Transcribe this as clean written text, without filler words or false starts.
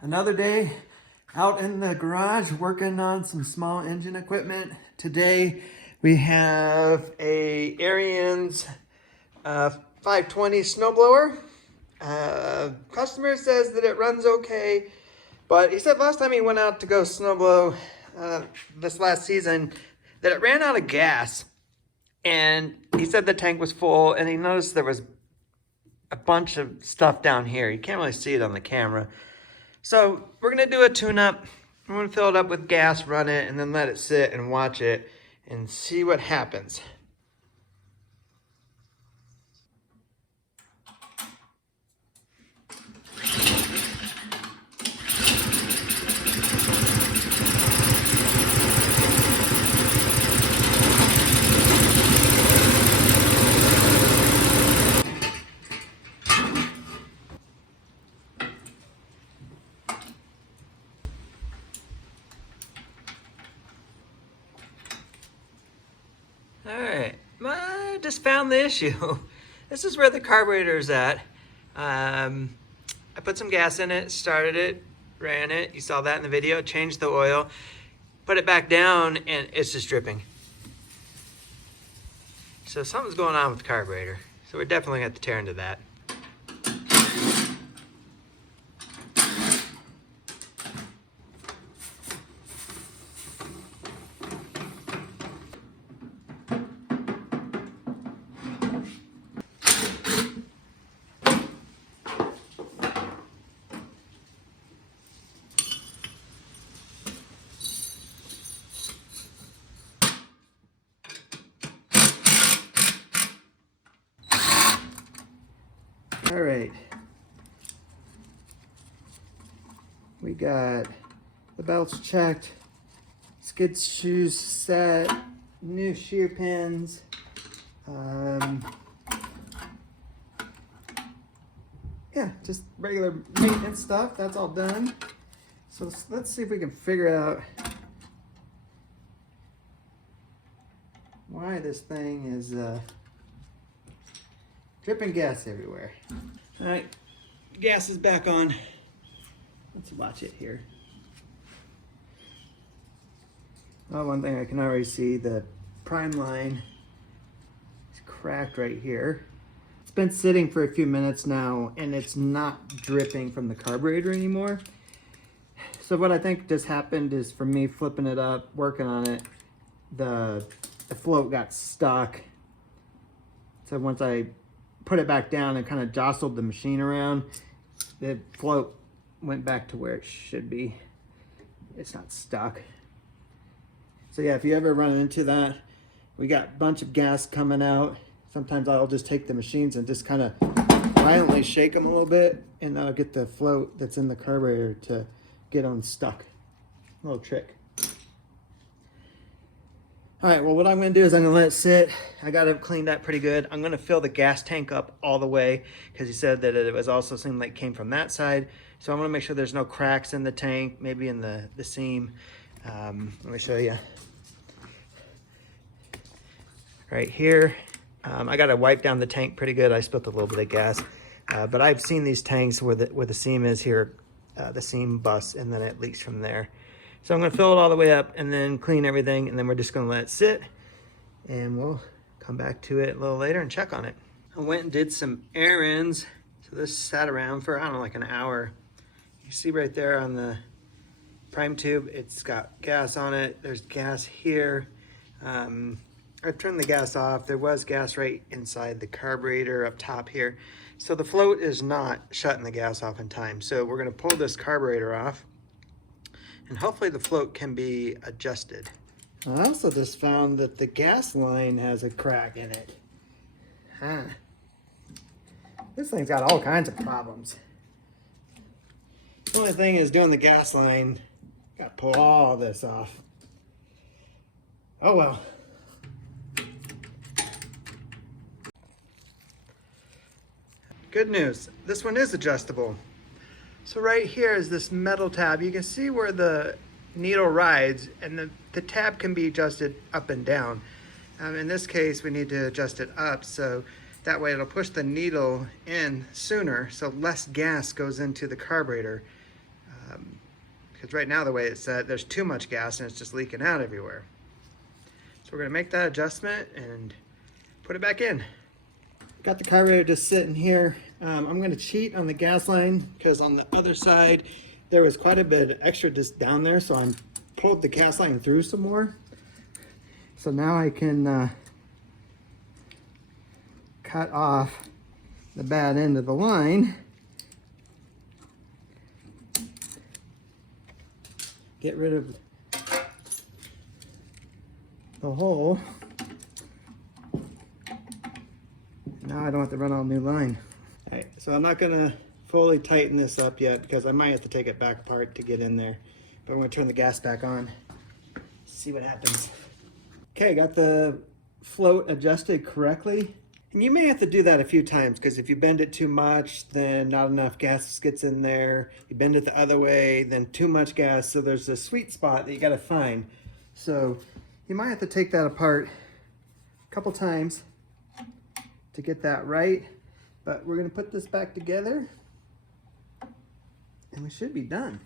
Another day out in the garage working on some small engine equipment. Today we have a Ariens 520 snowblower. Customer says that it runs okay, but he said last time he went out to go snowblow this last season that it ran out of gas, and he said the tank was full, and he noticed there was a bunch of stuff down here. You can't really see it on the camera. So we're gonna do a tune-up. I'm gonna fill it up with gas, run it, and then let it sit and watch it and see what happens. All right, I just found the issue. This is where the carburetor is at. I put some gas in it, started it, ran it. You saw that in the video. Changed the oil, put it back down, and it's just dripping. So something's going on with the carburetor. So we're definitely going to have to tear into that. All right, we got the belts checked, skid shoes set, new shear pins, yeah, just regular maintenance stuff. That's all done. So let's see if we can figure out why this thing is dripping gas everywhere. All right, gas is back on. Let's watch it here. Oh, one thing I can already see, the prime line is cracked right here. It's been sitting for a few minutes now, and it's not dripping from the carburetor anymore. So what I think just happened is, from me flipping it up, working on it, the float got stuck. So once I put it back down and kind of jostled the machine around, the float went back to where it should be. It's not stuck. So yeah, if you ever run into that, we got a bunch of gas coming out. Sometimes I'll just take the machines and just kind of violently shake them a little bit, and I'll get the float that's in the carburetor to get unstuck. A little trick. All right, well, what I'm gonna do is I'm gonna let it sit. I got it cleaned up pretty good. I'm gonna fill the gas tank up all the way, because he said that it was also seemed like it came from that side. So I'm gonna make sure there's no cracks in the tank, maybe in the seam. Let me show you. Right here, I gotta wipe down the tank pretty good. I spilled a little bit of gas, but I've seen these tanks where the seam is here, the seam busts, and then it leaks from there. So I'm gonna fill it all the way up and then clean everything, and then we're just gonna let it sit, and we'll come back to it a little later and check on it. I went and did some errands. So this sat around for, I don't know, like an hour. You see right there on the prime tube, it's got gas on it. There's gas here. I turned the gas off. There was gas right inside the carburetor up top here. So the float is not shutting the gas off in time. So we're gonna pull this carburetor off, and hopefully the float can be adjusted. I also just found that the gas line has a crack in it. Huh. This thing's got all kinds of problems. The only thing is doing the gas line, gotta pull all this off. Oh well. Good news, this one is adjustable. So right here is this metal tab. You can see where the needle rides, and the tab can be adjusted up and down. In this case, we need to adjust it up, so that way it'll push the needle in sooner, so less gas goes into the carburetor. because right now the way it's set, there's too much gas and it's just leaking out everywhere. So we're gonna make that adjustment and put it back in. Got the carburetor just sitting here. I'm gonna cheat on the gas line because on the other side, there was quite a bit extra just down there, so I'm pulled the gas line through some more. So now I can cut off the bad end of the line. Get rid of the hole. Now I don't have to run all new line. All right, so I'm not gonna fully tighten this up yet because I might have to take it back apart to get in there. But I'm gonna turn the gas back on, see what happens. Okay, got the float adjusted correctly. And you may have to do that a few times because if you bend it too much, then not enough gas gets in there. You bend it the other way, then too much gas. So there's a sweet spot that you gotta find. So you might have to take that apart a couple times to get that right. But we're gonna put this back together and we should be done.